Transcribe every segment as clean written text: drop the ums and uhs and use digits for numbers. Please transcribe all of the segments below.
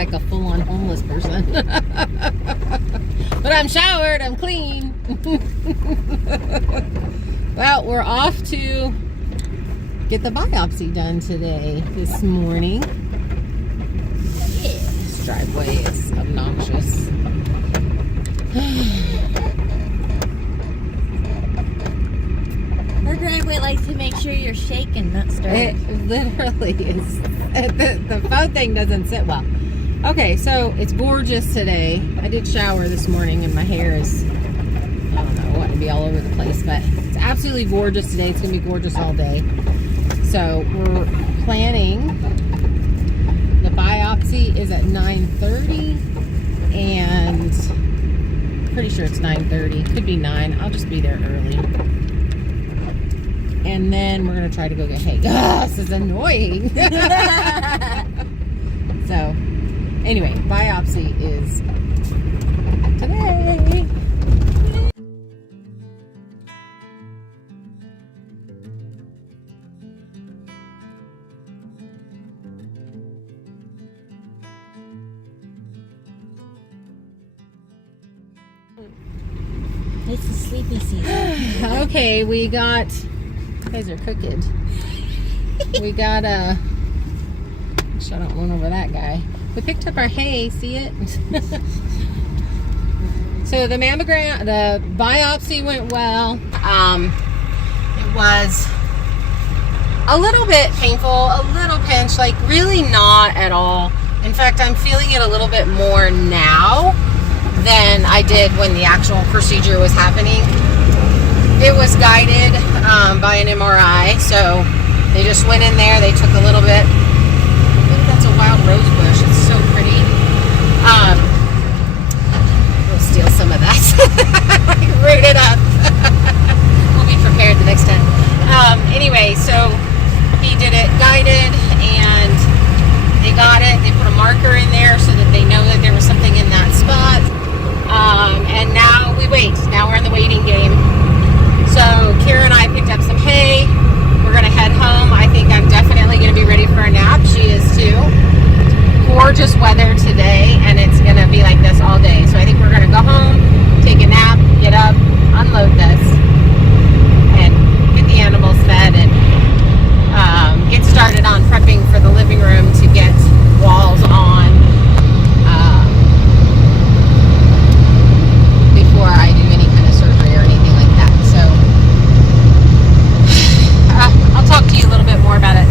like a full-on homeless person. But I'm showered, I'm clean. Well, we're off to get the biopsy done today, this morning. Yeah, this driveway is obnoxious. Our driveway likes to make sure you're shaking, not stirring. It literally is. The phone thing doesn't sit well. Okay, so it's gorgeous today. I did shower this morning and my hair is, I don't know, wanting to be all over the place, but it's absolutely gorgeous today. It's going to be gorgeous all day. So we're planning, the biopsy is at 9:30 and pretty sure it's 9:30. Could be 9. I'll just be there early. And then we're going to try to go get hay. Ugh, this is annoying. So, anyway, biopsy is today. It's the sleepy season. Okay, we got... You guys are cooking. We got a... Shut up, one over that guy. We picked up our hay, see it? So the mammogram, the biopsy went well. It was a little bit painful, a little pinch, like really not at all. In fact, I'm feeling it a little bit more now than I did when the actual procedure was happening. It was guided by an MRI, so they just went in there, they took a little bit. Look, that's a wild rose bush, it's so pretty. We'll steal some of that. Root it up. We'll be prepared the next time. Anyway, so he did it guided, and they got it. They put a marker in there so that they know that there was something in that spot. And now we wait. Now we're in the waiting game. So Kira and I picked up some hay. We're going to head home. I think I'm definitely going to be ready for a nap. She is too. Gorgeous weather today, and it's going to be like this all day. So I think we're going to go home, take a nap, get up, unload this, and get the animals fed, and get started on prepping for the living room to get walls on before I do any kind of surgery or anything like that. So I'll talk to you a little bit more about it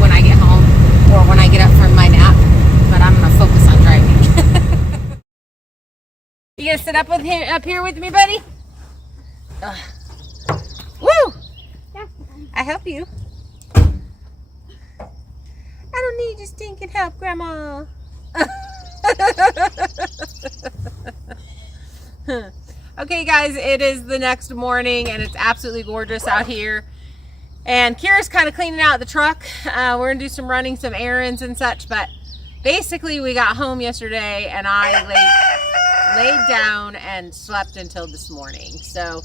when I get home or when I get up from my nap, but I'm going to focus on driving. You going to sit up here with me, buddy? Woo! Yeah. I help you. I don't need your stinking help, Grandma. Okay, guys, it is the next morning, and it's absolutely gorgeous out here. And Kira's kind of cleaning out the truck. We're going to do some running, some errands and such, but basically we got home yesterday, and I laid down and slept until this morning. So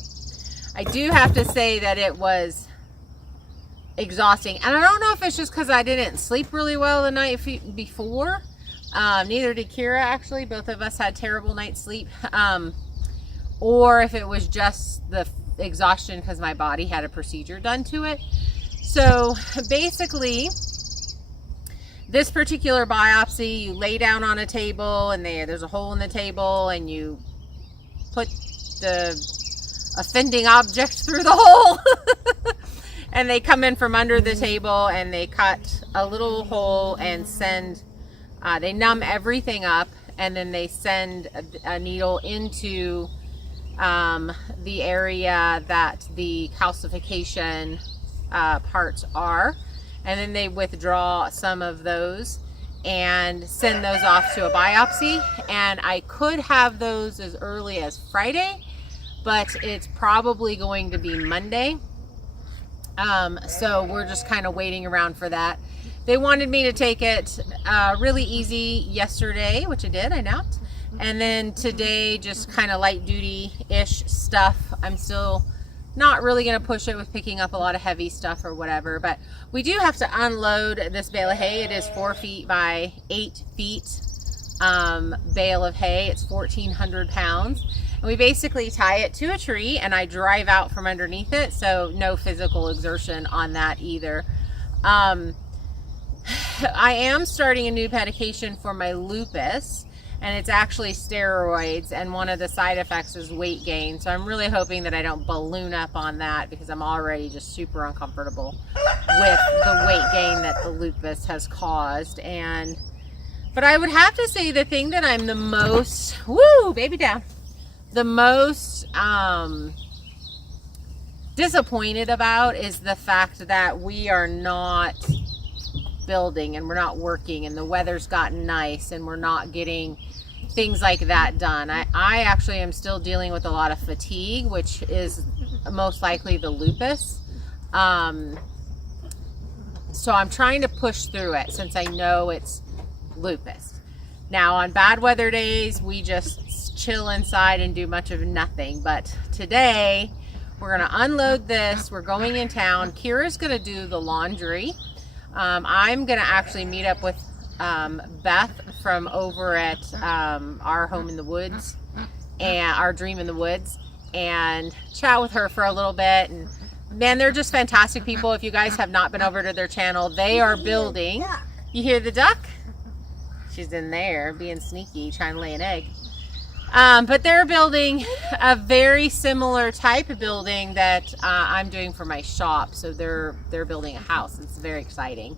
I do have to say that it was exhausting, and I don't know if it's just because I didn't sleep really well the night before. Neither did Kira, actually. Both of us had terrible night's sleep. Or if it was just the exhaustion because my body had a procedure done to it. So basically, this particular biopsy, you lay down on a table, and there's a hole in the table, and you put the offending object through the hole. And they come in from under the table, and they cut a little hole and send, they numb everything up, and then they send a needle into the area that the calcification parts are, and then they withdraw some of those and send those off to a biopsy. And I could have those as early as Friday, but it's probably going to be Monday. So we're just kind of waiting around for that. They wanted me to take it really easy yesterday, which I did. I napped. And then today, just kind of light duty-ish stuff. I'm still not really going to push it with picking up a lot of heavy stuff or whatever. But we do have to unload this bale of hay. It is 4 feet by 8 feet. bale of hay. It's 1,400 pounds. And we basically tie it to a tree and I drive out from underneath it. So no physical exertion on that either. I am starting a new medication for my lupus, and it's actually steroids, and one of the side effects is weight gain. So I'm really hoping that I don't balloon up on that, because I'm already just super uncomfortable with the weight gain that the lupus has caused. But I would have to say the thing that I'm the most, baby down, the most disappointed about is the fact that we are not building and we're not working, and the weather's gotten nice and we're not getting things like that done. I actually am still dealing with a lot of fatigue, which is most likely the lupus. So I'm trying to push through it since I know it's lupus. Now on bad weather days, we just chill inside and do much of nothing. But today we're going to unload this. We're going in town. Kira's going to do the laundry. I'm going to actually meet up with Beth from over at our home in the woods, and our dream in the woods, and chat with her for a little bit. And man, they're just fantastic people. If you guys have not been over to their channel, they are building. You hear the duck? She's in there being sneaky, trying to lay an egg. But they're building a very similar type of building that I'm doing for my shop. So they're building a house. It's very exciting.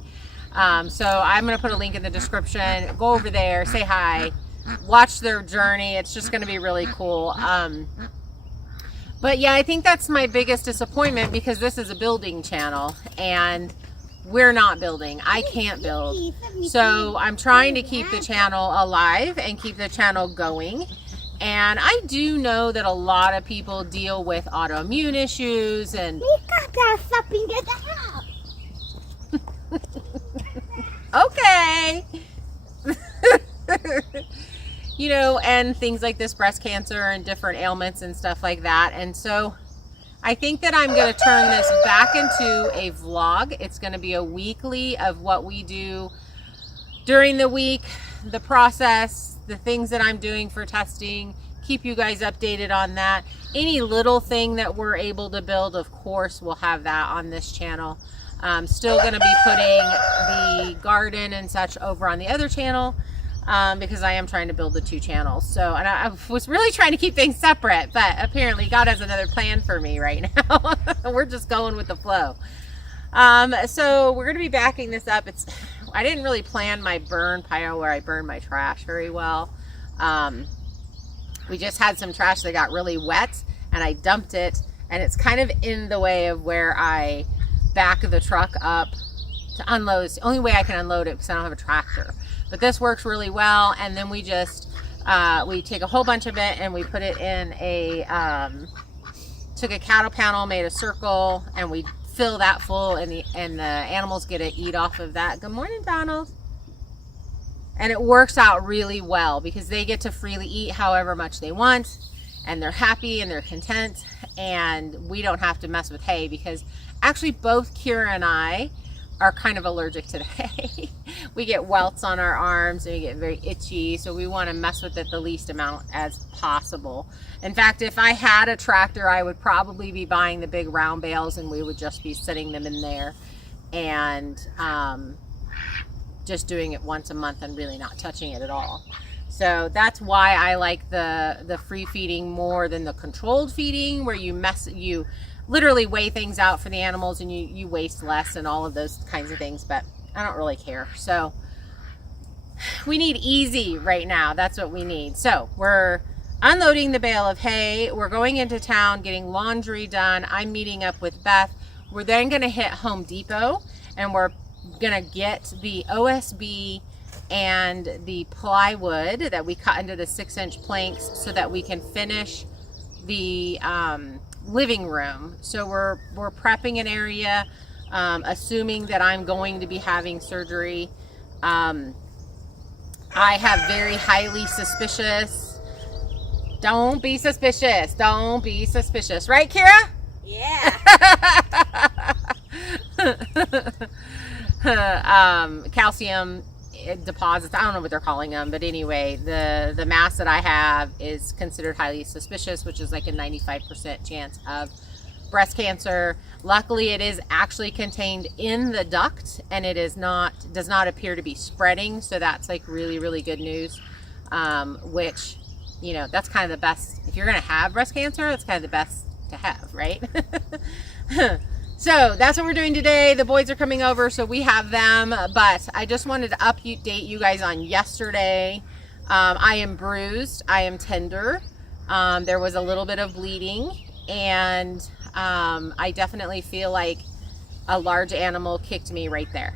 So I'm going to put a link in the description. Go over there, say hi, watch their journey. It's just going to be really cool. But yeah, I think that's my biggest disappointment, because this is a building channel and we're not building. I can't build. So I'm trying to keep the channel alive and keep the channel going. And I do know that a lot of people deal with autoimmune issues, and We got something in the house. okay. You know, and things like this, breast cancer and different ailments and stuff like that. And so I think that I'm going to turn this back into a vlog. It's going to be a weekly of what we do during the week, the process, the things that I'm doing for testing, keep you guys updated on that. Any little thing that we're able to build, of course, we'll have that on this channel. Still going to be putting the garden and such over on the other channel, because I am trying to build the two channels. So, and I was really trying to keep things separate, but apparently God has another plan for me right now. We're just going with the flow. So we're going to be backing this up. I didn't really plan my burn pile where I burn my trash very well. We just had some trash that got really wet and I dumped it, and it's kind of in the way of where I back the truck up to unload. It's the only way I can unload it because I don't have a tractor. But this works really well. And then we just, we take a whole bunch of it and we put it in took a cattle panel, made a circle, and we fill that full, and the animals get to eat off of that. Good morning, Donald. And it works out really well because they get to freely eat however much they want, and they're happy and they're content, and we don't have to mess with hay, because actually both Kira and I are kind of allergic to the hay. We get welts on our arms and we get very itchy, so we want to mess with it the least amount as possible. In fact, if I had a tractor, I would probably be buying the big round bales, and we would just be sitting them in there and just doing it once a month and really not touching it at all. So that's why I like the free feeding more than the controlled feeding, where you literally weigh things out for the animals and you waste less and all of those kinds of things. But I don't really care. So we need easy right now. That's what we need. So we're unloading the bale of hay. We're going into town, getting laundry done. I'm meeting up with Beth. We're then going to hit Home Depot, and we're going to get the OSB and the plywood that we cut into the 6-inch planks so that we can finish the living room. So we're prepping an area, assuming that I'm going to be having surgery. I have very highly suspicious. Don't be suspicious. Don't be suspicious. Right, Kira? Yeah. Calcium deposits. I don't know what they're calling them, but anyway, the mass that I have is considered highly suspicious, which is like a 95% chance of breast cancer. Luckily, it is actually contained in the duct, and it does not appear to be spreading. So that's like really, really good news. Which, you know, that's kind of the best. If you're going to have breast cancer, that's kind of the best to have, right? So that's what we're doing today. The boys are coming over, so we have them. But I just wanted to update you guys on yesterday. I am bruised. I am tender. There was a little bit of bleeding, and I definitely feel like a large animal kicked me right there.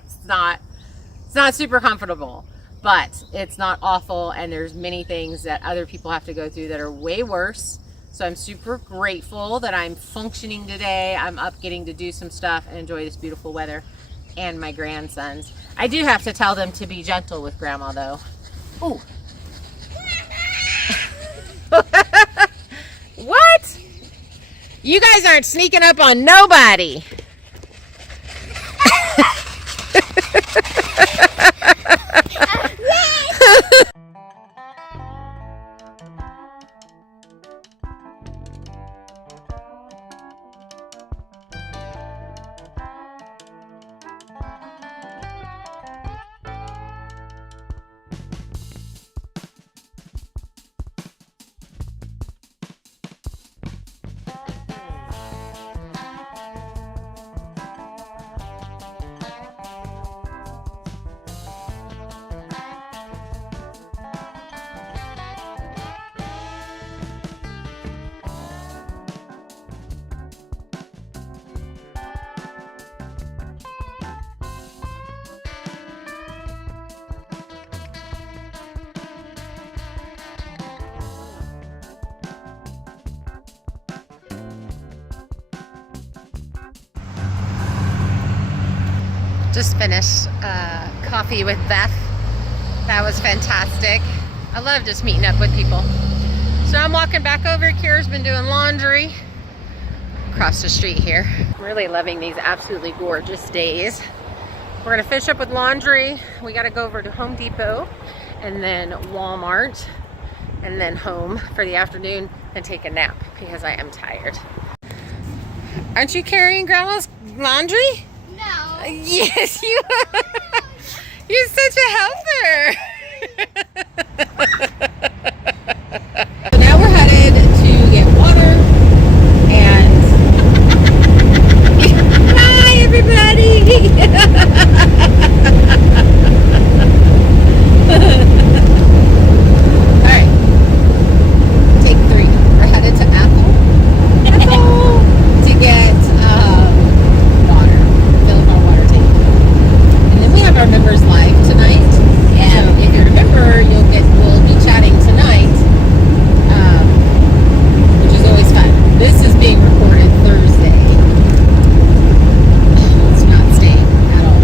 It's not super comfortable, but it's not awful, and there's many things that other people have to go through that are way worse. So I'm super grateful that I'm functioning today. I'm up getting to do some stuff and enjoy this beautiful weather and my grandsons. I do have to tell them to be gentle with Grandma, though. Ooh. What? You guys aren't sneaking up on nobody. Just finished coffee with Beth. That was fantastic. I love just meeting up with people. So I'm walking back over. Kira's been doing laundry across the street here. Really loving these absolutely gorgeous days. We're gonna finish up with laundry. We gotta go over to Home Depot and then Walmart and then home for the afternoon and take a nap because I am tired. Aren't you carrying Grandma's laundry? No. Yes, you are. You're such a helper. So now we're headed to get water and hi everybody. All right, take 3. We're headed to Apple to get water, fill up our water tank, and then we have our members live tonight. And if you remember, we'll be chatting tonight, which is always fun. This is being recorded Thursday. It's not staying at all.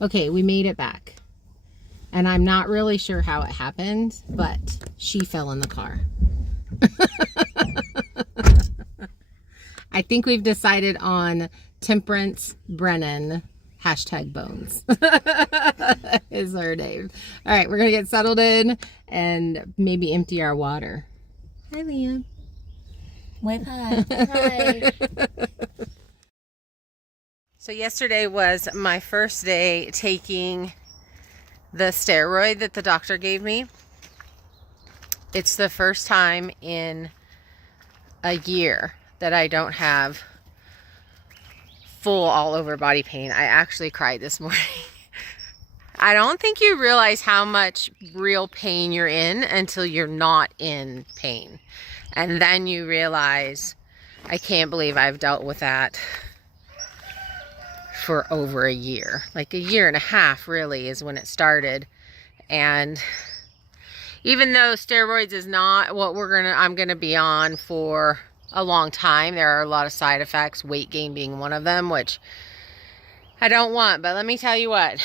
Okay, we made it back. And I'm not really sure how it happened, but she fell in the car. I think we've decided on Temperance Brennan #bones is her name. All right, we're gonna get settled in and maybe empty our water. Hi, Liam. Wave hi. Hi. So yesterday was my first day taking the steroid that the doctor gave me. It's the first time in a year that I don't have full all over body pain. I actually cried this morning. I don't think you realize how much real pain you're in until you're not in pain. And then you realize I can't believe I've dealt with that for over a year. Like a year and a half really is when it started. And even though steroids is not what I'm gonna be on for a long time, there are a lot of side effects, weight gain being one of them, which I don't want. But let me tell you what,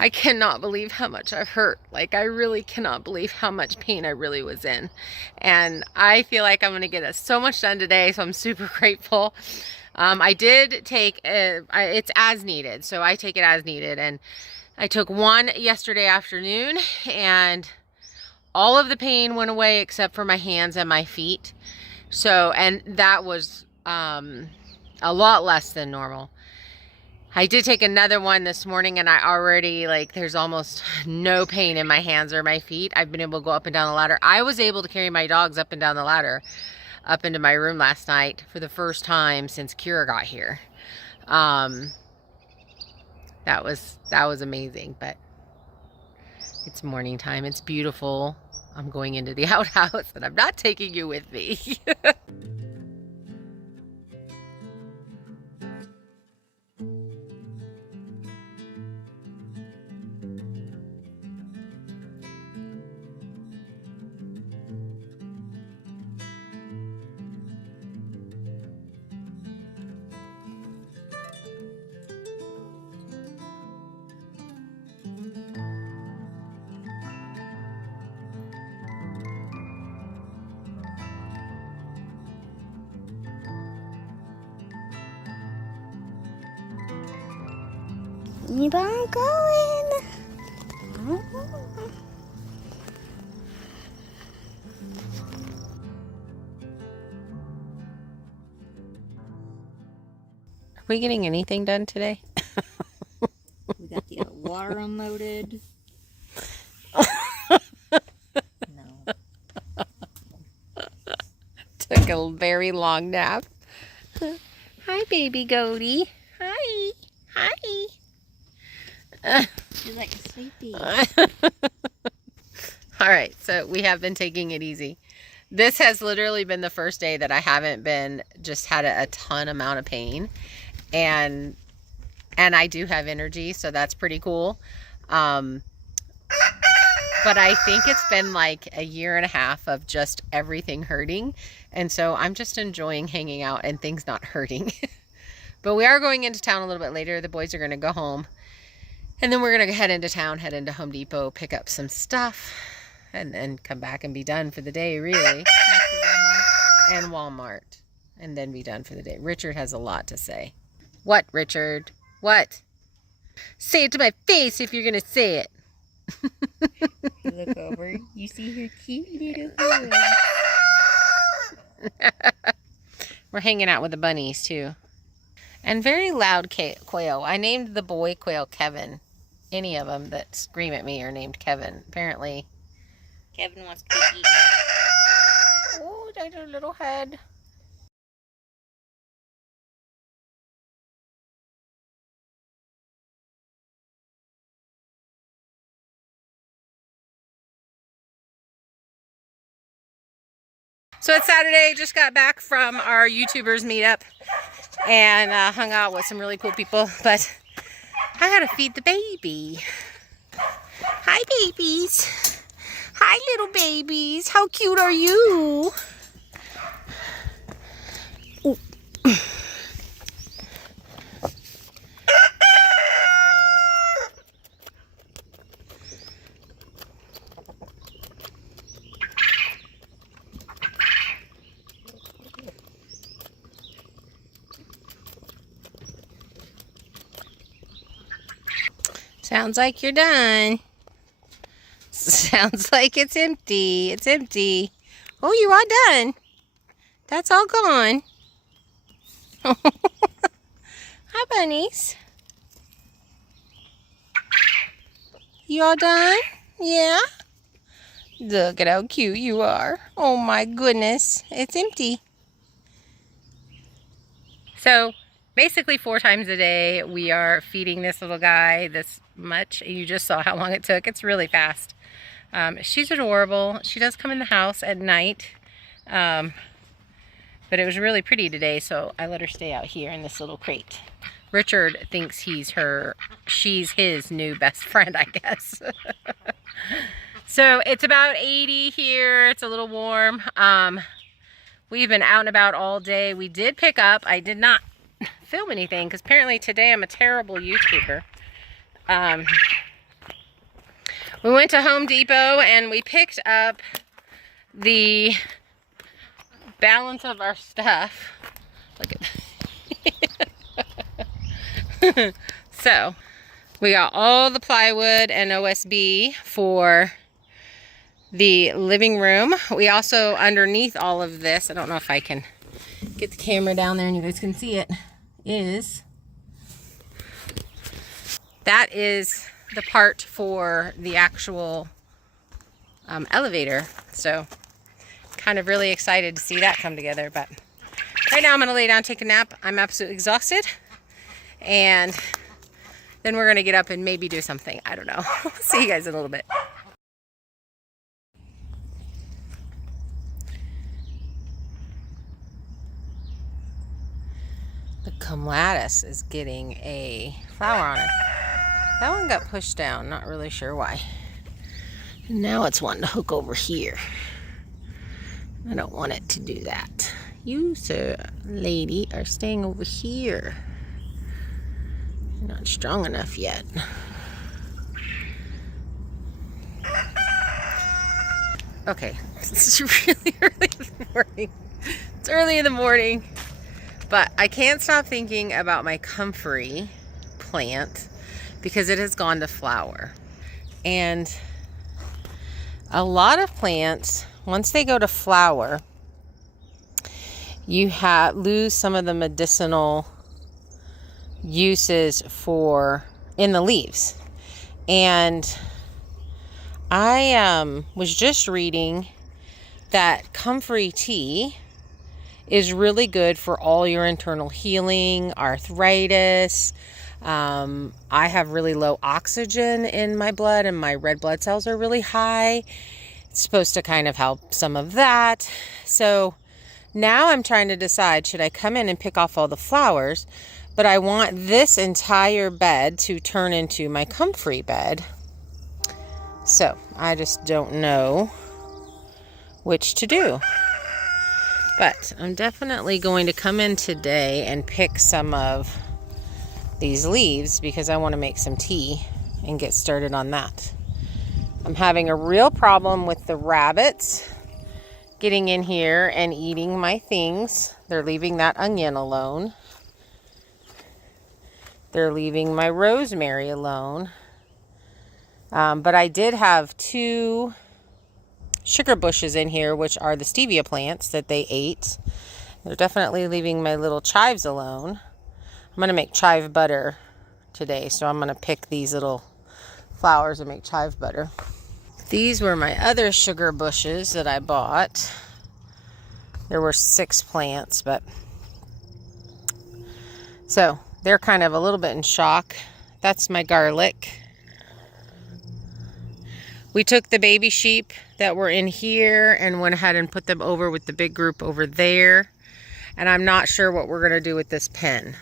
I cannot believe how much I've hurt. Like, I really cannot believe how much pain I really was in. And I feel like I'm gonna get so much done today, so I'm super grateful. I did take, it's as needed, so I take it as needed. And I took one yesterday afternoon, and all of the pain went away except for my hands and my feet. So, and that was a lot less than normal. I did take another one this morning, and I already, like, there's almost no pain in my hands or my feet. I've been able to go up and down the ladder. I was able to carry my dogs up and down the ladder up into my room last night for the first time since Kira got here. That was amazing. But it's morning time. It's beautiful. I'm going into the outhouse, and I'm not taking you with me. Keep on going. Are we getting anything done today? We got the water unloaded. No. Took a very long nap. Hi, baby goatie. Hi. Hi. She's like sleepy. All right, so we have been taking it easy. This has literally been the first day that I haven't been just had a ton amount of pain, and I do have energy, so that's pretty cool. But I think it's been like a year and a half of just everything hurting, and so I'm just enjoying hanging out and things not hurting. But we are going into town a little bit later. The boys are going to go home, and then we're going to head into town, head into Home Depot, pick up some stuff, and then come back and be done for the day, really. And Walmart. And then be done for the day. Richard has a lot to say. What, Richard? What? Say it to my face if you're going to say it. You look over, you see her cute little hood. We're hanging out with the bunnies, too. And very loud quail. I named the boy quail Kevin. Any of them that scream at me are named Kevin. Apparently. Kevin wants to eat. Oh, there's a little head. So it's Saturday, just got back from our YouTubers meetup and hung out with some really cool people, but I gotta feed the baby. Hi, babies. Hi, little babies. How cute are you? Ooh. Sounds like you're done. Sounds like it's empty. It's empty. Oh, you are done. That's all gone. Hi, bunnies. You all done? Yeah? Look at how cute you are. Oh my goodness. It's empty. So basically 4 times a day we are feeding this little guy this much. You just saw how long it took. It's really fast. She's adorable. She does come in the house at night. But it was really pretty today, so I let her stay out here in this little crate. Richard thinks she's his new best friend, I guess. So it's about 80 here. It's a little warm. We've been out and about all day. We did pick up. I did not film anything because apparently today I'm a terrible YouTuber. We went to Home Depot and we picked up the balance of our stuff. Look at So we got all the plywood and OSB for the living room. We also, underneath all of this, I don't know if I can get the camera down there and you guys can see it, that is the part for the actual elevator. So kind of really excited to see that come together. But right now I'm going to lay down, take a nap. I'm absolutely exhausted. And then we're going to get up and maybe do something. I don't know. See you guys in a little bit. The clematis is getting a flower on it. That one got pushed down, not really sure why. And now it's wanting to hook over here. I don't want it to do that. You, sir, lady, are staying over here. You're not strong enough yet. Okay, it's really early in the morning. It's early in the morning. But I can't stop thinking about my comfrey plant because it has gone to flower. And a lot of plants, once they go to flower, you lose some of the medicinal uses in the leaves. And I was just reading that comfrey tea is really good for all your internal healing, arthritis. I have really low oxygen in my blood and my red blood cells are really high. It's supposed to kind of help some of that. So now I'm trying to decide, should I come in and pick off all the flowers? But I want this entire bed to turn into my comfrey bed. So I just don't know which to do. But I'm definitely going to come in today and pick some of these leaves because I want to make some tea and get started on that. I'm having a real problem with the rabbits getting in here and eating my things. They're leaving that onion alone. They're leaving my rosemary alone. But I did have 2 sugar bushes in here, which are the stevia plants that they ate. They're definitely leaving my little chives alone. I'm going to make chive butter today, so I'm going to pick these little flowers and make chive butter. These were my other sugar bushes that I bought. There were 6 plants, but so they're kind of a little bit in shock. That's my garlic. We took the baby sheep that were in here and went ahead and put them over with the big group over there. And I'm not sure what we're going to do with this pen.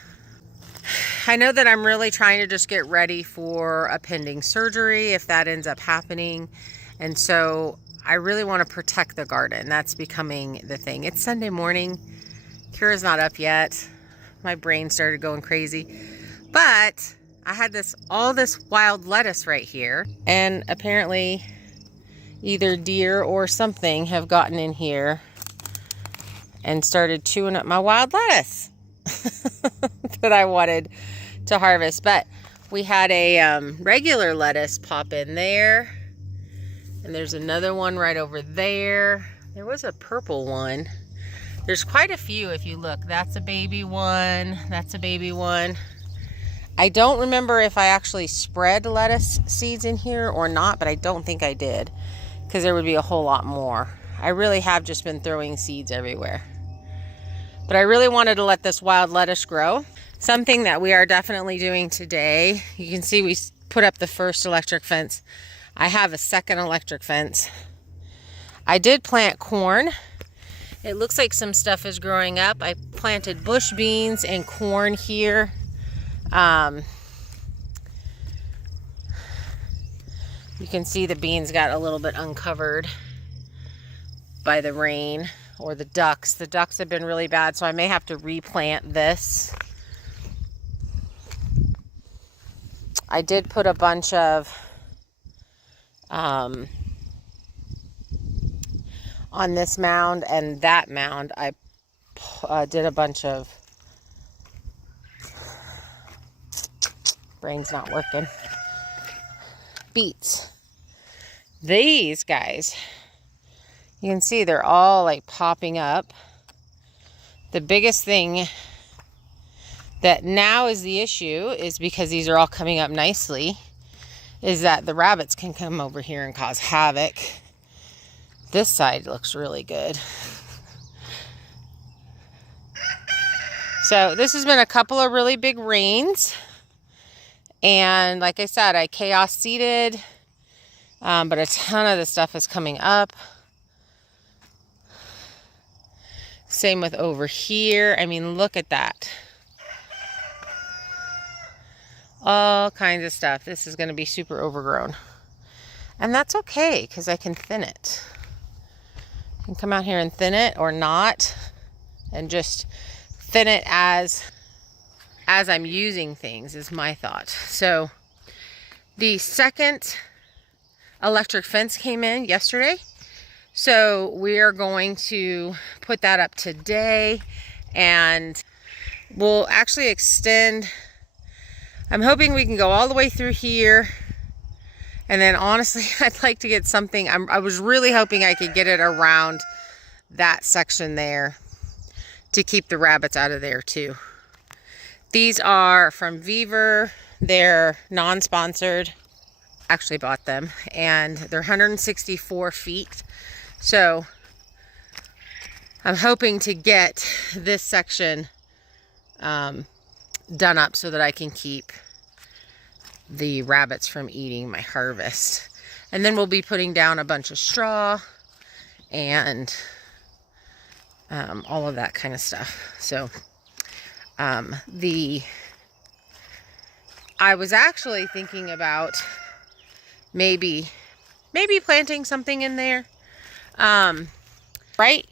I know that I'm really trying to just get ready for a pending surgery if that ends up happening. And so I really want to protect the garden. That's becoming the thing. It's Sunday morning. Kira's not up yet. My brain started going crazy. But I had all this wild lettuce right here, and apparently either deer or something have gotten in here and started chewing up my wild lettuce that I wanted to harvest. But we had a regular lettuce pop in there, and there's another one right over there. There was a purple one. There's quite a few if you look. That's a baby one. That's a baby one. I don't remember if I actually spread lettuce seeds in here or not, but I don't think I did because there would be a whole lot more. I really have just been throwing seeds everywhere. But I really wanted to let this wild lettuce grow. Something that we are definitely doing today. You can see we put up the first electric fence. I have a second electric fence. I did plant corn It looks like some stuff is growing up. I planted bush beans and corn here. You can see the beans got a little bit uncovered by the rain or the ducks. The ducks have been really bad, so I may have to replant this. I did put a bunch of on this mound and that mound. I did a bunch of, brain's not working, beets. These guys, you can see they're all like popping up. The biggest thing that now is the issue is because these are all coming up nicely, is that the rabbits can come over here and cause havoc. This side looks really good. So this has been a couple of really big rains. And like I said, I chaos seeded, but a ton of the stuff is coming up. Same with over here. I mean, look at that. All kinds of stuff. This is going to be super overgrown. And that's okay, because I can thin it. I can come out here and thin it or not. And just thin it as I'm using things is my thought. So the second electric fence came in yesterday. So we are going to put that up today, and we'll actually extend. I'm hoping we can go all the way through here. And then honestly, I'd like to get something. I was really hoping I could get it around that section there to keep the rabbits out of there too. These are from Beaver. They're non-sponsored. Actually bought them, and they're 164 feet. So I'm hoping to get this section done up so that I can keep the rabbits from eating my harvest. And then we'll be putting down a bunch of straw and all of that kind of stuff. So I was actually thinking about maybe planting something in there. Right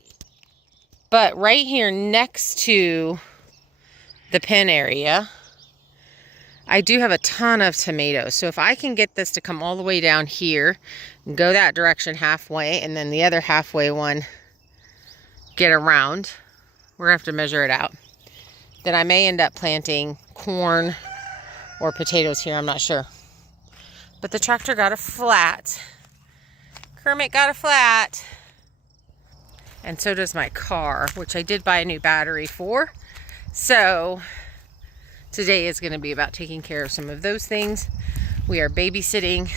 here next to the pen area, I do have a ton of tomatoes. So if I can get this to come all the way down here and go that direction halfway, and then the other halfway one get around, we're gonna have to measure it out. Then I may end up planting corn or potatoes here, I'm not sure. But the tractor got a flat. Kermit got a flat. And so does my car, which I did buy a new battery for. So today is going to be about taking care of some of those things. We are babysitting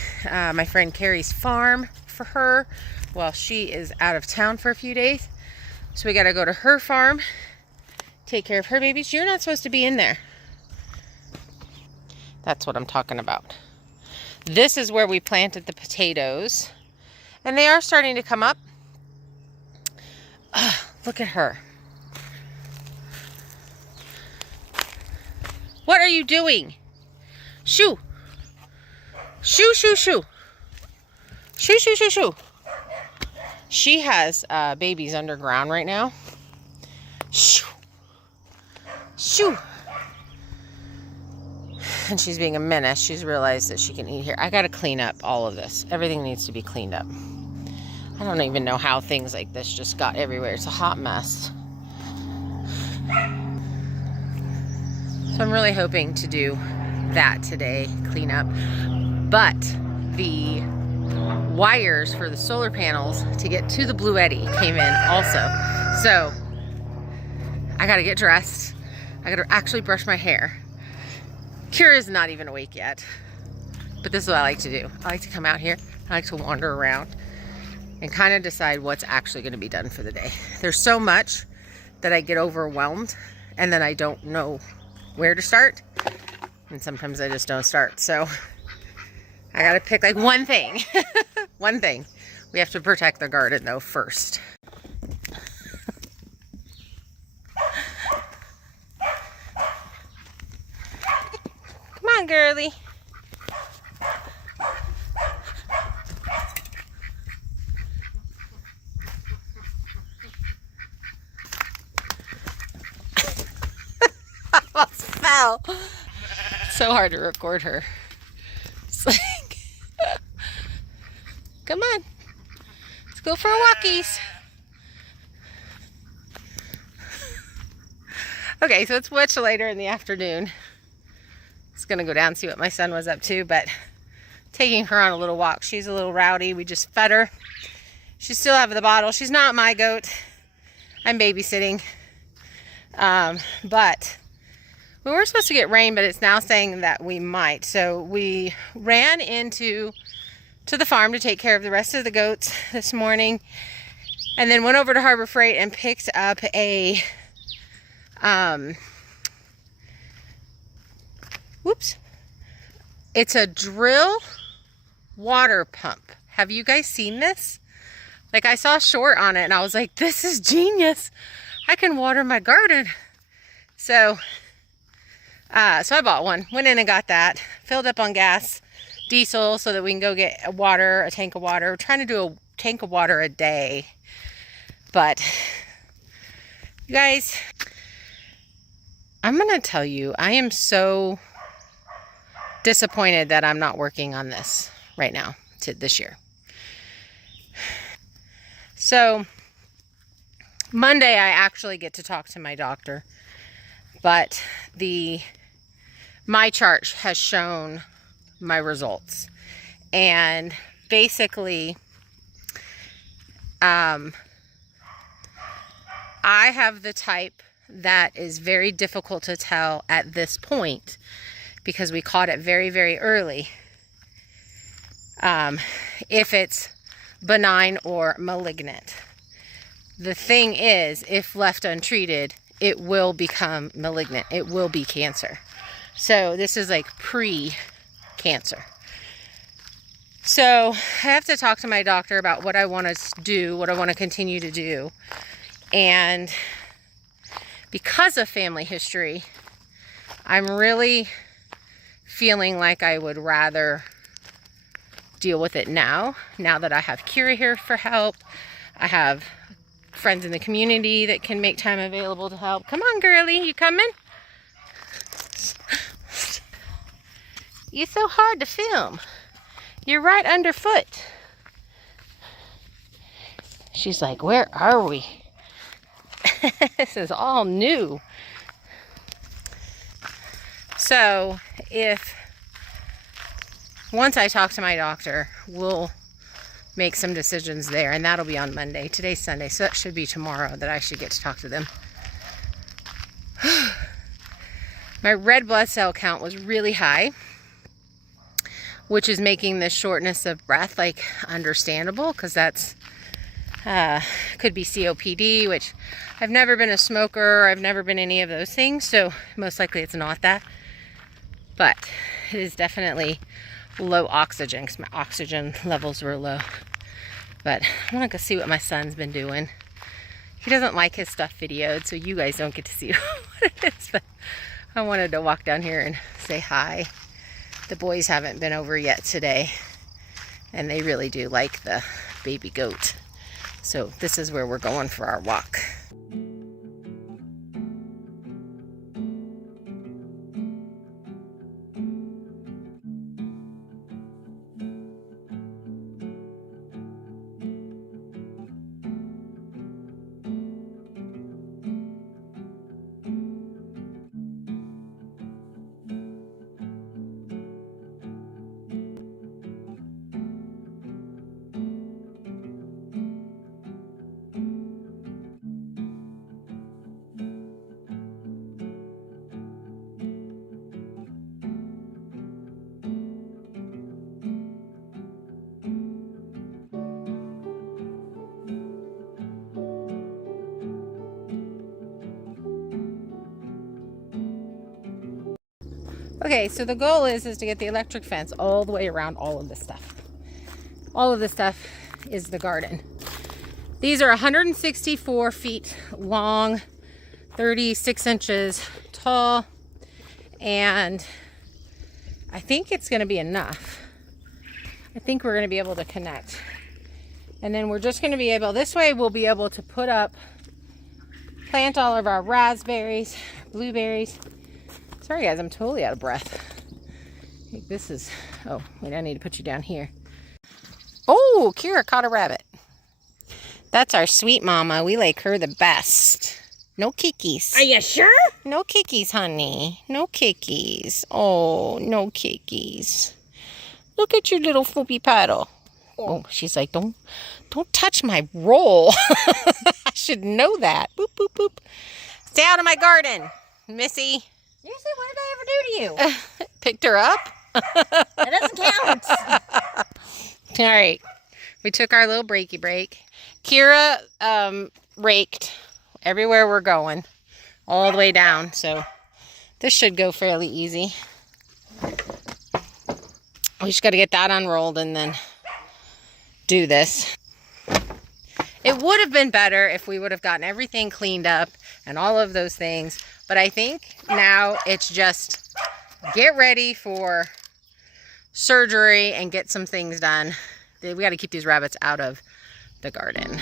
my friend Carrie's farm for her while she is out of town for a few days. So we got to go to her farm, take care of her babies. You're not supposed to be in there. That's what I'm talking about. This is where we planted the potatoes, and they are starting to come up. Look at her. What are you doing? Shoo. Shoo, shoo, shoo. Shoo, shoo, shoo, shoo. She has babies underground right now. Shoo. Shoo. And she's being a menace. She's realized that she can eat here. I got to clean up all of this. Everything needs to be cleaned up. I don't even know how things like this just got everywhere. It's a hot mess. So I'm really hoping to do that today, clean up. But the wires for the solar panels to get to the Blue Eddy came in also. So I gotta get dressed. I gotta actually brush my hair. Kira's not even awake yet. But this is what I like to do. I like to come out here. I like to wander around and kind of decide what's actually going to be done for the day. There's so much that I get overwhelmed, and then I don't know where to start, and sometimes I just don't start. So I gotta pick like one thing. One thing. We have to protect the garden though first. on, girly. Almost fell. So hard to record her. It's like, come on, let's go for walkies. Okay, so it's much later in the afternoon. Just gonna go down and see what my son was up to, but taking her on a little walk. She's a little rowdy. We just fed her. She still have the bottle. She's not my goat. I'm babysitting. But we were supposed to get rain, but it's now saying that we might. So we ran to the farm to take care of the rest of the goats this morning, and then went over to Harbor Freight and picked up a it's a drill water pump. Have you guys seen this? Like, I saw a short on it and I was like, this is genius. I can water my garden. So I bought one, went in and got that, filled up on gas, diesel, so that we can go get a tank of water. We're trying to do a tank of water a day. But you guys, I'm gonna tell you, I am so disappointed that I'm not working on this right now this year. So Monday I actually get to talk to my doctor, but my chart has shown my results, and basically I have the type that is very difficult to tell at this point because we caught it very, very early, if it's benign or malignant. The thing is, if left untreated, it will become malignant. It will be cancer. So this is like pre-cancer. So I have to talk to my doctor about what I want to do, what I want to continue to do. And because of family history, I'm really feeling like I would rather deal with it now that I have Kira here for help. I have friends in the community that can make time available to help. Come on, girly, you coming? You're so hard to film. You're right underfoot. She's like, where are we? This is all new. So once I talk to my doctor, we'll make some decisions there, and that'll be on Monday. Today's Sunday, so that should be tomorrow that I should get to talk to them. My red blood cell count was really high, which is making this shortness of breath like understandable, because that's could be COPD, which I've never been a smoker. I've never been any of those things, so most likely it's not that. But it is definitely low oxygen, because my oxygen levels were low. But I want to go see what my son's been doing. He doesn't like his stuff videoed, so you guys don't get to see what it is. But I wanted to walk down here and say hi. The boys haven't been over yet today, and they really do like the baby goat. So this is where we're going for our walk. Okay, so the goal is to get the electric fence all the way around all of this stuff. All of this stuff is the garden. These are 164 feet long, 36 inches tall, and I think it's going to be enough. I think we're going to be able to connect. And then we're just going to be able, this way we'll be able to plant all of our raspberries, blueberries. Sorry guys, I'm totally out of breath. I think this is, oh, wait, I need to put you down here. Oh, Kira caught a rabbit. That's our sweet mama. We like her the best. No kickies. Are you sure? No kickies, honey. No kickies. Oh, no kickies. Look at your little floopy paddle. Oh, she's like, don't touch my roll. I should know that. Boop, boop, boop. Stay out of my garden, Missy. Seriously, what did I ever do to you? Picked her up. That doesn't count. All right. We took our little breaky break. Kira raked everywhere we're going, all the way down. So this should go fairly easy. We just got to get that unrolled and then do this. It would have been better if we would have gotten everything cleaned up and all of those things. But I think now it's just get ready for surgery and get some things done. We got to keep these rabbits out of the garden.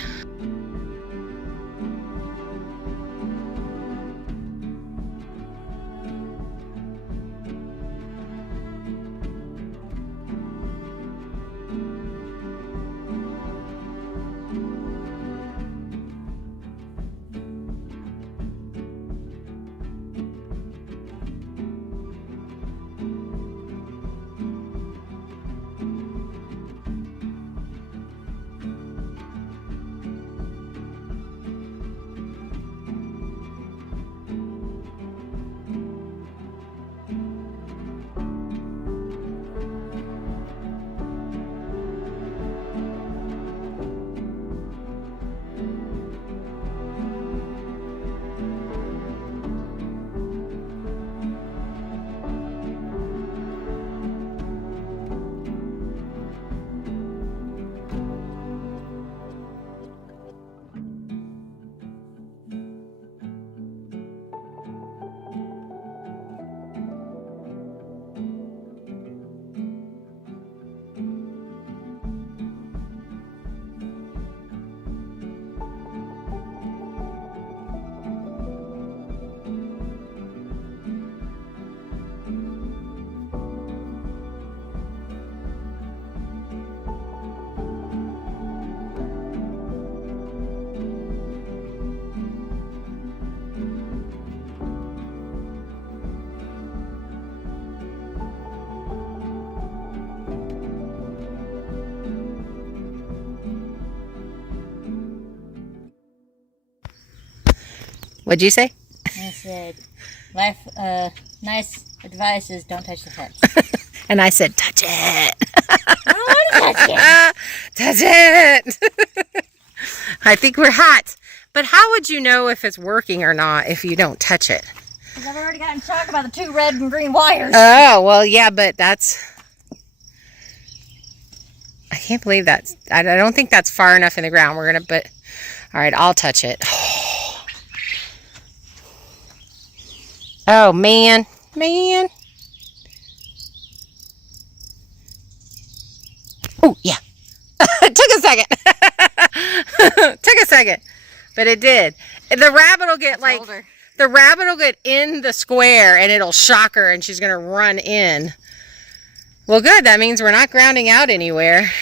What'd you say? I said, nice advice is don't touch the parts. And I said, touch it. I don't want to touch it. Touch it. I think we're hot. But how would you know if it's working or not if you don't touch it? Because I've already gotten shocked about the 2 red and green wires. Oh, well, yeah, but that's... I can't believe that. I don't think that's far enough in the ground. We're going to, but... All right, I'll touch it. Oh, man. Man. Oh, yeah. It took a second. Took a second. But it did. The rabbit will get like... The rabbit will get in the square and it'll shock her and she's going to run in. Well, good. That means we're not grounding out anywhere.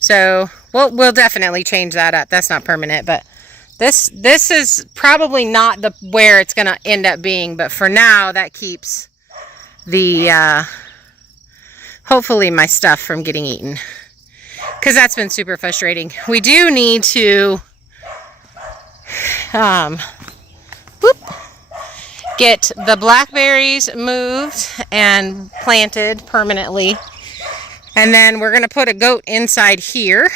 So, we'll definitely change that up. That's not permanent, but... This is probably not where it's going to end up being, but for now that keeps the hopefully my stuff from getting eaten, because that's been super frustrating. We do need to get the blackberries moved and planted permanently, and then we're going to put a goat inside here,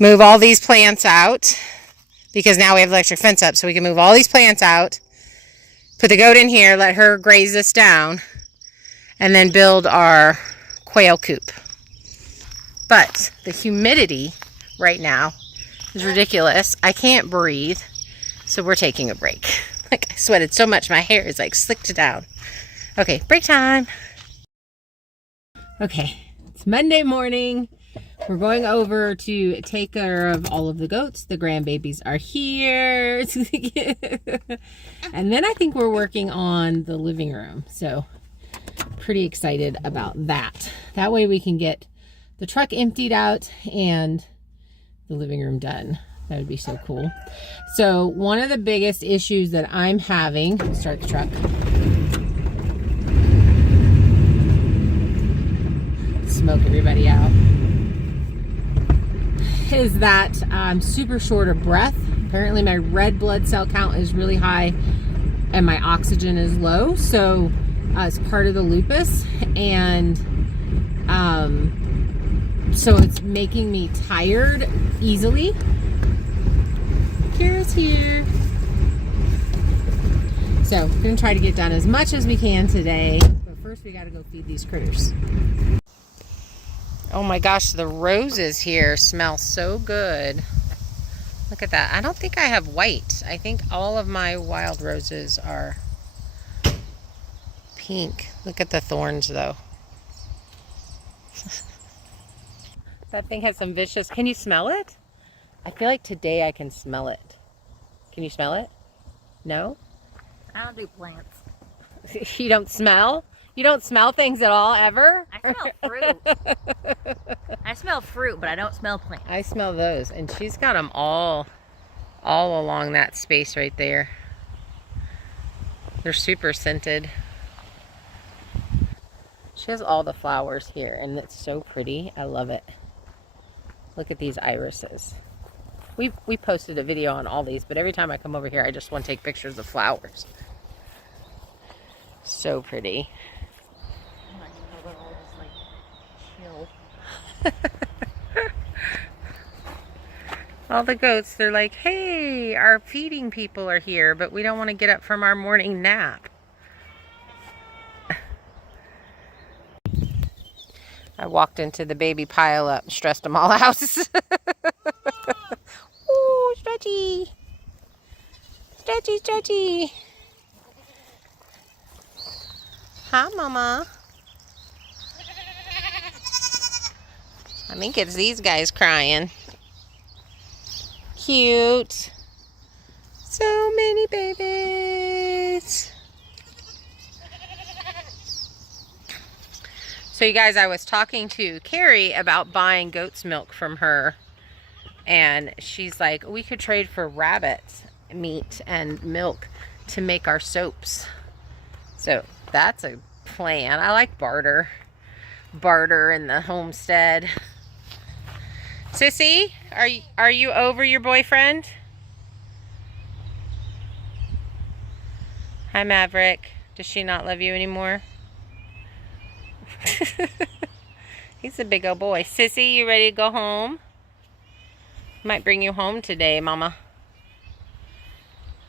move all these plants out. Because now we have the electric fence up, so we can move all these plants out, put the goat in here, let her graze this down, and then build our quail coop. But the humidity right now is ridiculous. I can't breathe, so we're taking a break. Like, I sweated so much, my hair is like slicked down. Okay, break time. Okay, it's Monday morning. We're going over to take care of all of the goats. The grandbabies are here. And then I think we're working on the living room. So pretty excited about that. That way we can get the truck emptied out and the living room done. That would be so cool. So one of the biggest issues that I'm having, start the truck. Smoke everybody out. Is that I'm super short of breath. Apparently my red blood cell count is really high and my oxygen is low. So it's part of the lupus, and so it's making me tired easily. Kira's here. So we're gonna try to get done as much as we can today, but first we gotta go feed these critters. Oh my gosh, the roses here smell so good. Look at that. I don't think I have white. I think all of my wild roses are pink. Look at the thorns though. That thing has some vicious, can you smell it? I feel like today I can smell it. Can you smell it? No? I don't do plants. You don't smell? You don't smell things at all, ever? I smell fruit. I smell fruit, but I don't smell plants. I smell those, and she's got them all along that space right there. They're super scented. She has all the flowers here, and it's so pretty. I love it. Look at these irises. We posted a video on all these, but every time I come over here, I just want to take pictures of flowers. So pretty. All the goats, they're like, hey, our feeding people are here, but we don't want to get up from our morning nap. I walked into the baby pile up, stressed them all out. Ooh, stretchy. Stretchy, stretchy. Hi, Mama. I think it's these guys crying. Cute. So many babies. So you guys, I was talking to Carrie about buying goat's milk from her, and she's like, we could trade for rabbit meat and milk to make our soaps. So that's a plan. I like barter in the homestead. Sissy, are you over your boyfriend? Hi, Maverick. Does she not love you anymore? He's a big old boy. Sissy, you ready to go home? Might bring you home today, Mama.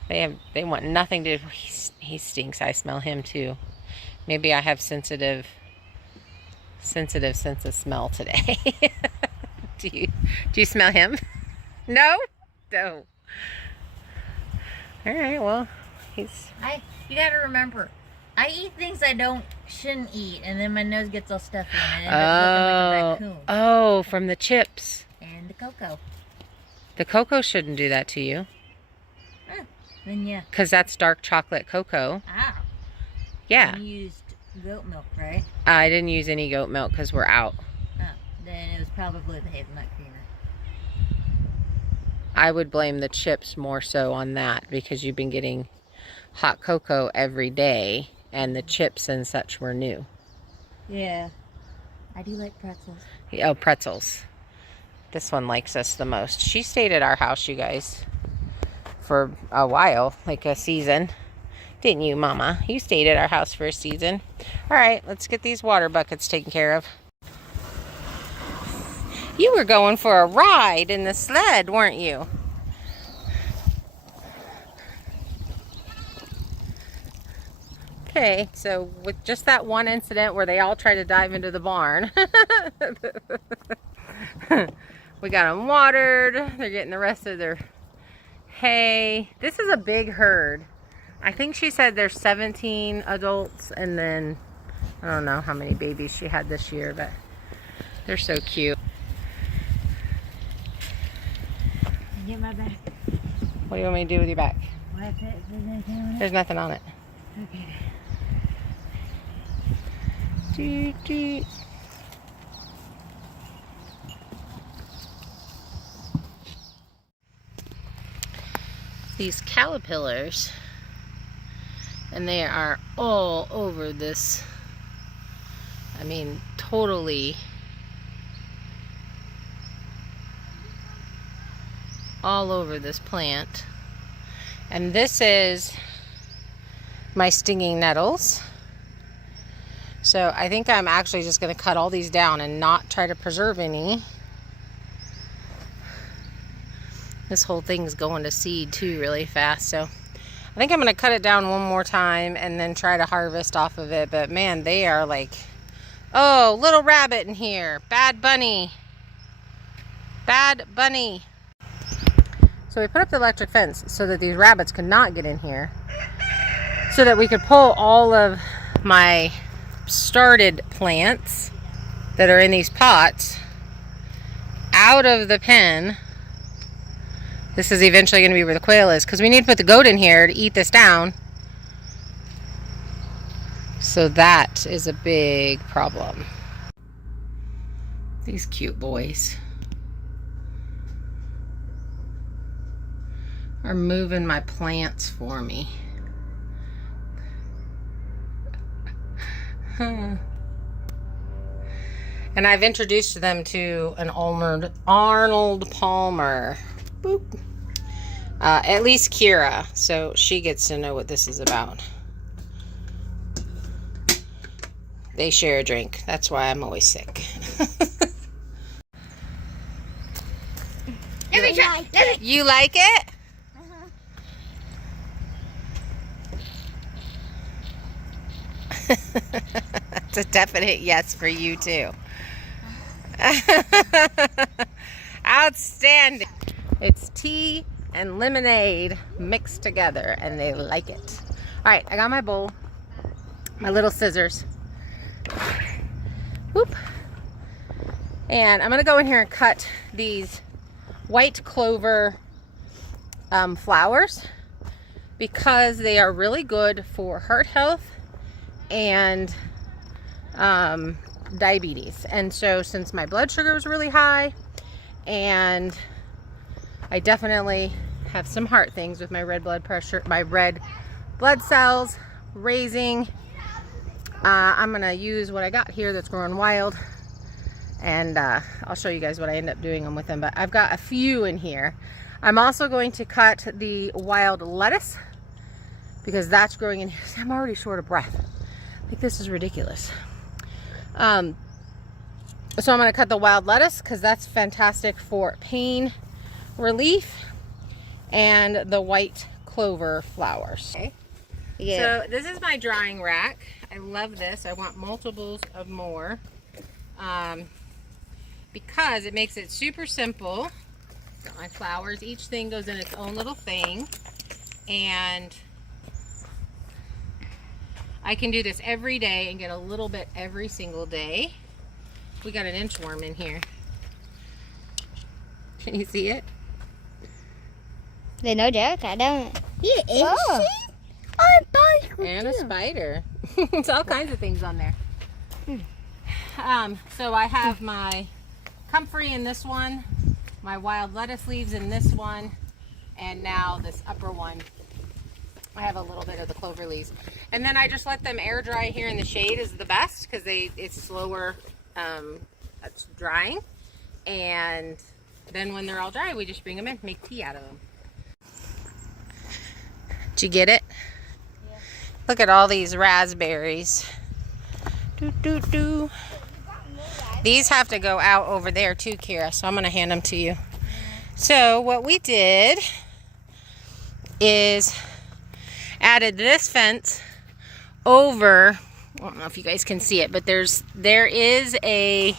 They want nothing to do. He stinks. I smell him too. Maybe I have sensitive sense of smell today. Do you smell him? No? No. All right, well, you gotta remember, I eat things I shouldn't eat, and then my nose gets all stuffy, and I end up looking like a raccoon. Oh, from the chips. And the cocoa. The cocoa shouldn't do that to you. Then yeah. Because that's dark chocolate cocoa. Ah. Yeah. You used goat milk, right? I didn't use any goat milk because we're out. Oh, then it was probably the hazelnut creamer. I would blame the chips more so on that, because you've been getting hot cocoa every day, and the chips and such were new. Yeah. I do like pretzels. Oh, pretzels. This one likes us the most. She stayed at our house, you guys, for a while, like a season. Didn't you, Mama? You stayed at our house for a season. All right, let's get these water buckets taken care of. You were going for a ride in the sled, weren't you? Okay, so with just that one incident where they all tried to dive into the barn, we got them watered. They're getting the rest of their hay. This is a big herd. I think she said there's 17 adults and then I don't know how many babies she had this year, but they're so cute. Get my back. What do you want me to do with your back? What? There's anything on it? There's nothing on it. Okay. Doot, doot. These caterpillars, and they are all over this. I mean, totally all over this plant. And this is my stinging nettles. So I think I'm actually just going to cut all these down and not try to preserve any. This whole thing's going to seed too really fast. So I think I'm going to cut it down one more time and then try to harvest off of it. But man, they are like, oh, little rabbit in here. Bad bunny. Bad bunny. So we put up the electric fence so that these rabbits could not get in here. So that we could pull all of my started plants that are in these pots out of the pen. This is eventually going to be where the quail is, because we need to put the goat in here to eat this down. So that is a big problem. These cute boys are moving my plants for me. And I've introduced them to an Arnold Palmer. Boop. At least Kira, so she gets to know what this is about. They share a drink. That's why I'm always sick. You like it? It's a definite yes for you too. Outstanding. It's tea and lemonade mixed together and they like it. All right, I got my bowl, my little scissors. Whoop. And I'm gonna go in here and cut these white clover flowers because they are really good for heart health and diabetes. And so since my blood sugar was really high and I definitely have some heart things with my red blood pressure, my red blood cells raising, I'm gonna use what I got here that's growing wild, and I'll show you guys what I end up doing with them. But I've got a few in here. I'm also going to cut the wild lettuce because that's growing in here. I'm already short of breath. Like, this is ridiculous. So I'm going to cut the wild lettuce because that's fantastic for pain relief, and the white clover flowers. Okay. Yeah. So this is my drying rack. I love this. I want multiples of more because it makes it super simple. Got my flowers. Each thing goes in its own little thing, and I can do this every day and get a little bit every single day. We got an inchworm in here. Can you see it? They no joke, I don't. Yeah, Oh. And a spider. It's all kinds of things on there. So I have my comfrey in this one, my wild lettuce leaves in this one, and now this upper one I have a little bit of the clover leaves. And then I just let them air dry here in the shade is the best because it's slower drying. And then when they're all dry, we just bring them in, make tea out of them. Did you get it? Yeah. Look at all these raspberries. These have to go out over there too, Kira, so I'm going to hand them to you. So what we did is added this fence over, I don't know if you guys can see it, but there is a,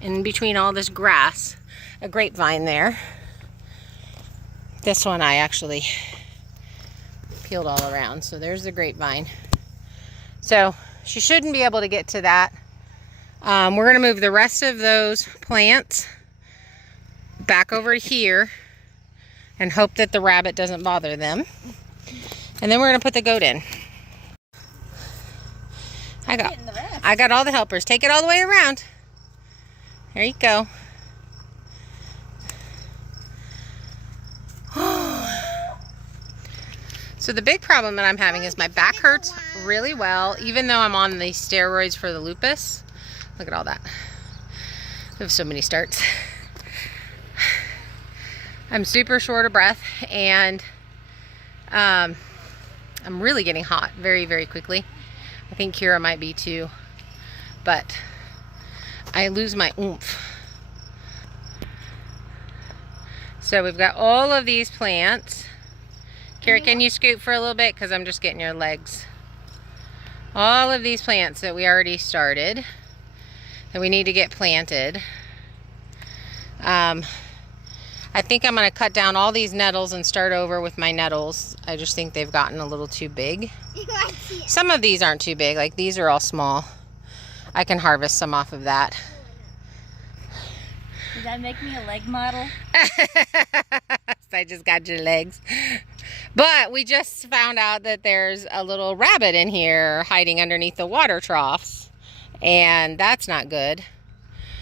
in between all this grass, a grapevine there. This one I actually peeled all around, so there's the grapevine. So she shouldn't be able to get to that. We're going to move the rest of those plants back over here and hope that the rabbit doesn't bother them. And then we're going to put the goat in. I got all the helpers. Take it all the way around. There you go. So the big problem that I'm having is my back hurts really well, even though I'm on the steroids for the lupus. Look at all that. I have so many starts. I'm super short of breath, and I'm really getting hot very, very quickly. I think Kira might be too, but I lose my oomph. So we've got all of these plants. Kira, can you scoot for a little bit? Because I'm just getting your legs. All of these plants that we already started that we need to get planted. I think I'm going to cut down all these nettles and start over with my nettles. I just think they've gotten a little too big. Some of these aren't too big. Like these are all small. I can harvest some off of that. Does that make me a leg model? I just got your legs. But we just found out that there's a little rabbit in here hiding underneath the water troughs. And that's not good.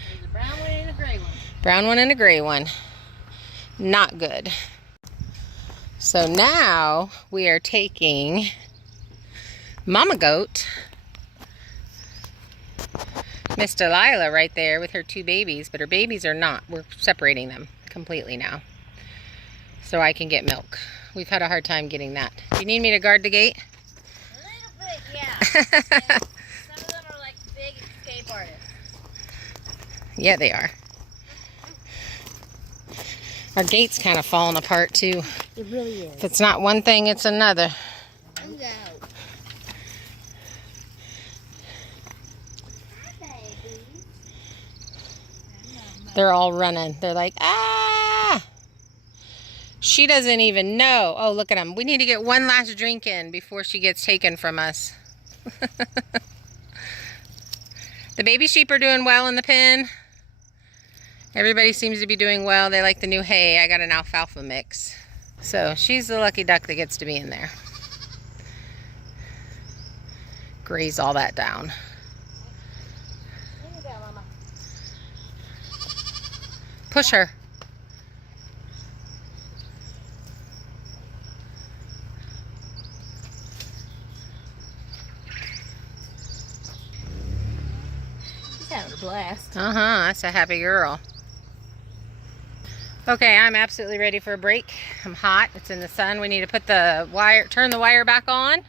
There's a brown one and a gray one. Brown one and a gray one. Not good. So now we are taking Mama Goat, Miss Delilah right there with her 2 babies, but her babies are not. We're separating them completely now so I can get milk. We've had a hard time getting that. Do you need me to guard the gate? A little bit, yeah. Some of them are like big escape artists. Yeah, they are. Our gate's kind of falling apart too. It really is. If it's not one thing, it's another. No. They're all running. They're like, ah! She doesn't even know. Oh, look at them. We need to get one last drink in before she gets taken from us. The baby sheep are doing well in the pen. Everybody seems to be doing well. They like the new hay. I got an alfalfa mix. So she's the lucky duck that gets to be in there. Graze all that down. There you go, Mama. Push her. She's having a blast. That's a happy girl. Okay, I'm absolutely ready for a break. I'm hot. It's in the sun. We need to put the wire, turn the wire back on.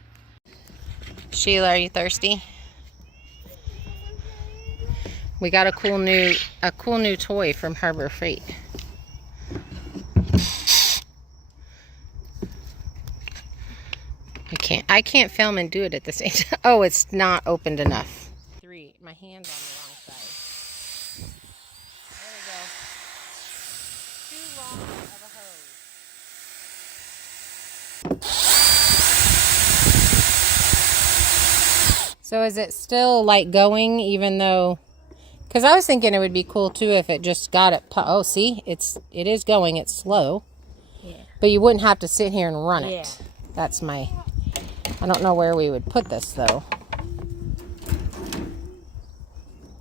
Sheila, are you thirsty? We got a cool new toy from Harbor Freight. I can't film and do it at the same time. Oh, it's not opened enough. My hand's on the wrong side. There we go. Too long of a hose. So is it still like going even though, because I was thinking it would be cool too if it just got it. Oh, see, it is going. It's slow. Yeah. But you wouldn't have to sit here and run it. Yeah. That's my, I don't know where we would put this though.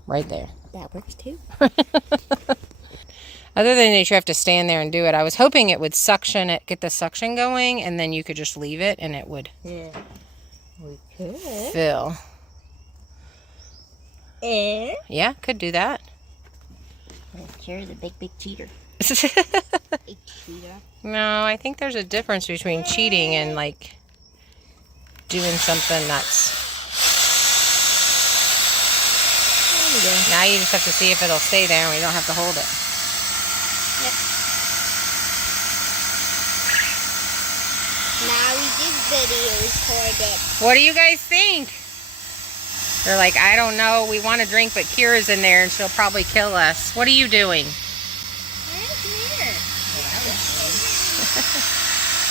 Right there. That works too. Other than that you have to stand there and do it. I was hoping it would suction it, get the suction going, and then you could just leave it and it would We could. fill. Yeah, could do that. Kira's a big cheater. A cheater. No, I think there's a difference between cheating and like doing something that's... Now you just have to see if it'll stay there and we don't have to hold it. Yep. Now we did video recorded. What do you guys think? They're like, I don't know. We want to drink, but Kira's in there and she'll probably kill us. What are you doing?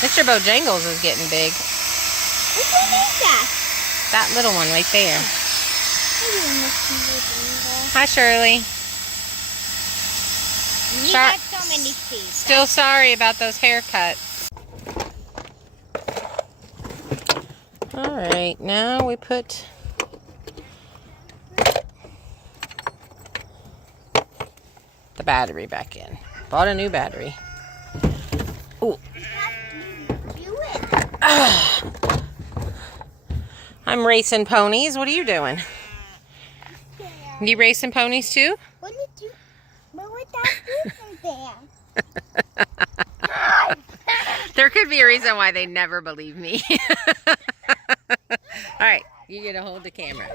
Mr. Bojangles is getting big. Which one is that? That little one right there. Hi, Shirley. You got so many teeth. Still sorry about those haircuts. All right, now we put the battery back in. Bought a new battery. Ooh. I'm racing ponies. What are you doing? You racing ponies too? What would that do from there? There could be a reason why they never believe me. All right, you get to hold the camera.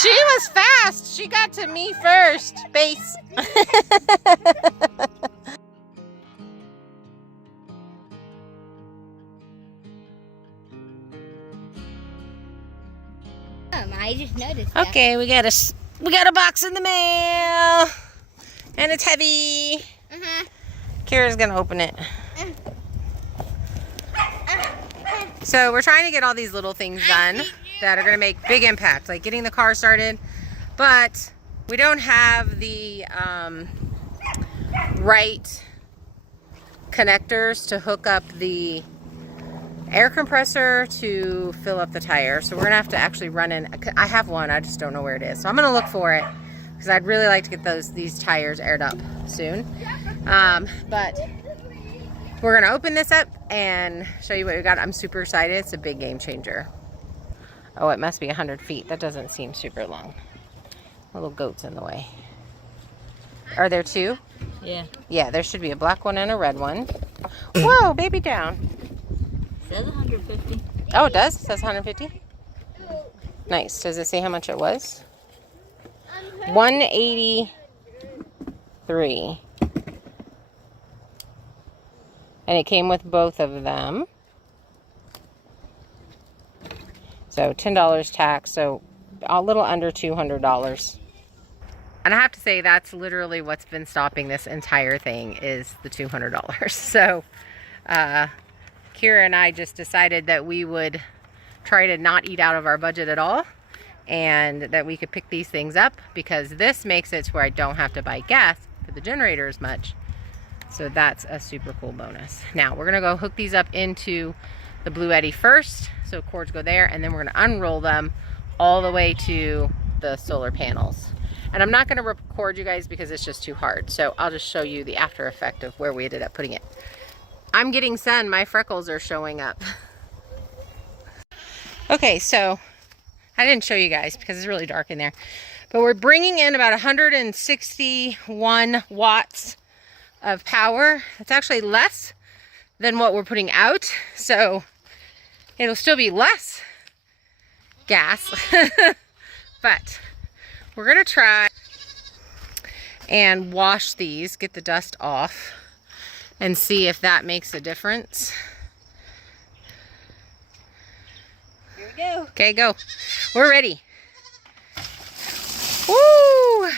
She was fast. She got to me first. Base. I just noticed that. Okay, we got a box in the mail, and it's heavy. Kira's gonna open it. So we're trying to get all these little things done that are gonna make big impact, like getting the car started, but we don't have the right connectors to hook up the air compressor to fill up the tire. So we're gonna have to actually run in. I have one, I just don't know where it is. So I'm gonna look for it because I'd really like to get these tires aired up soon. But we're gonna open this up and show you what we got. I'm super excited. It's a big game changer. Oh, it must be 100 feet. That doesn't seem super long. Little goat's in the way. Are there two? Yeah. Yeah, there should be a black one and a red one. Whoa, baby down. Says 150. Oh, it does? It says 150? Nice. Does it say how much it was? 183. And it came with both of them. So $10 tax, so a little under $200. And I have to say that's literally what's been stopping this entire thing is the $200. So Kira and I just decided that we would try to not eat out of our budget at all and that we could pick these things up because this makes it to where I don't have to buy gas for the generator as much. So that's a super cool bonus. Now we're gonna go hook these up into the Blue Eddy first. So cords go there and then we're gonna unroll them all the way to the solar panels. And I'm not gonna record you guys because it's just too hard. So I'll just show you the after effect of where we ended up putting it. I'm getting sun, my freckles are showing up. Okay, so I didn't show you guys because it's really dark in there. But we're bringing in about 161 watts of power. It's actually less than what we're putting out. So it'll still be less gas. But we're gonna try and wash these, get the dust off, and see if that makes a difference. Here we go. Okay, go. We're ready. Woo!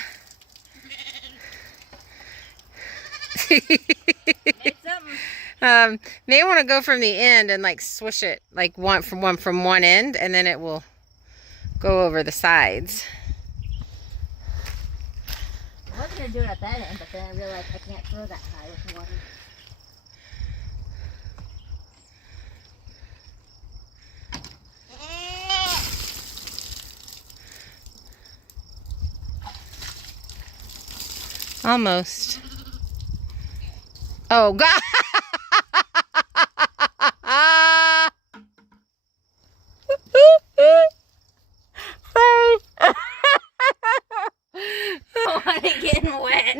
It's something. May want to go from the end and like swish it like one from one end, and then it will go over the sides. I was gonna do it at that end, but then I realized I can't throw that high with the water. Almost. Oh God! Sorry. Oh, I'm getting wet.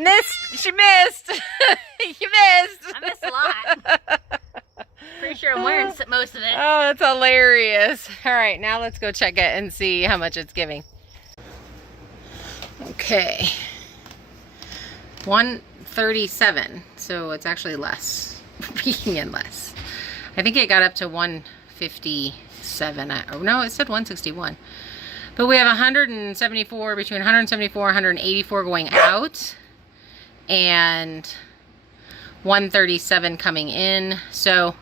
She missed. You missed. I missed a lot. Pretty sure I'm wearing most of it. Oh, that's hilarious. All right, now let's go check it and see how much it's giving. Okay. 137, so it's actually less. Bringing in less. I think it got up to 157. Oh no, it said 161. But we have 174, between 174 and 184 going out, and 137 coming in. So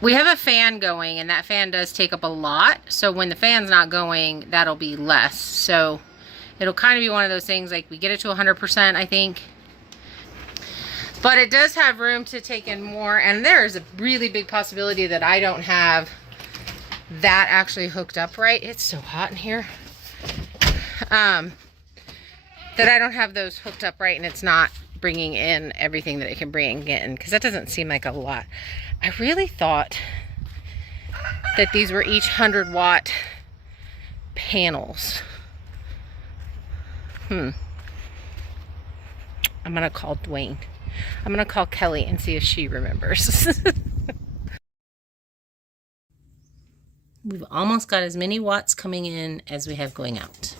we have a fan going, and that fan does take up a lot. So when the fan's not going, that'll be less. So it'll kind of be one of those things, like we get it to 100%, I think. But it does have room to take in more, and there is a really big possibility that I don't have that actually hooked up right. It's so hot in here. That I don't have those hooked up right, and it's not bringing in everything that it can bring in, because that doesn't seem like a lot. I really thought that these were each 100-watt panels. I'm gonna call Dwayne. I'm gonna call Kelly and see if she remembers. We've almost got as many watts coming in as we have going out.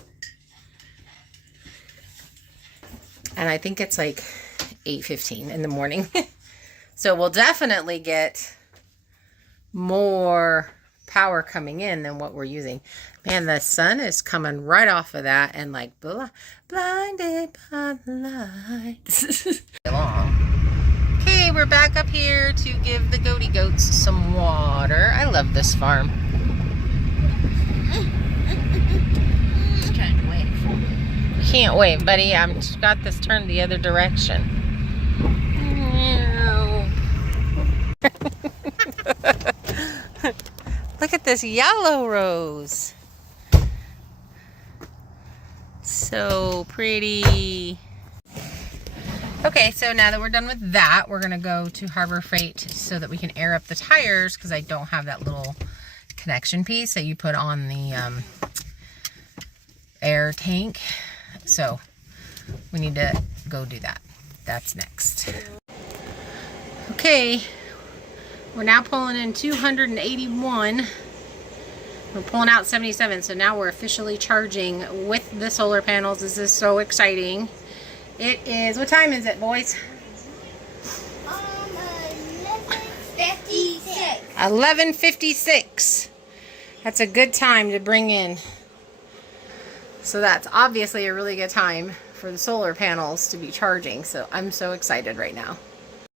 And I think it's like 8:15 in the morning. So we'll definitely get more power coming in than what we're using. Man, the sun is coming right off of that, and like blinded by the lights. Okay, we're back up here to give the goaty goats some water. I love this farm. Just trying to wave. Can't wait, buddy. I've got this turned the other direction. Look at this yellow rose. So pretty. Okay, so now that we're done with that, we're gonna go to Harbor Freight so that we can air up the tires, because I don't have that little connection piece that you put on the air tank. So we need to go do that. That's next. Okay, we're now pulling in 281. We're pulling out 77, so now we're officially charging with the solar panels. This is so exciting. It is, what time is it, boys? 11:56. 11:56. That's a good time to bring in. So that's obviously a really good time for the solar panels to be charging. So I'm so excited right now.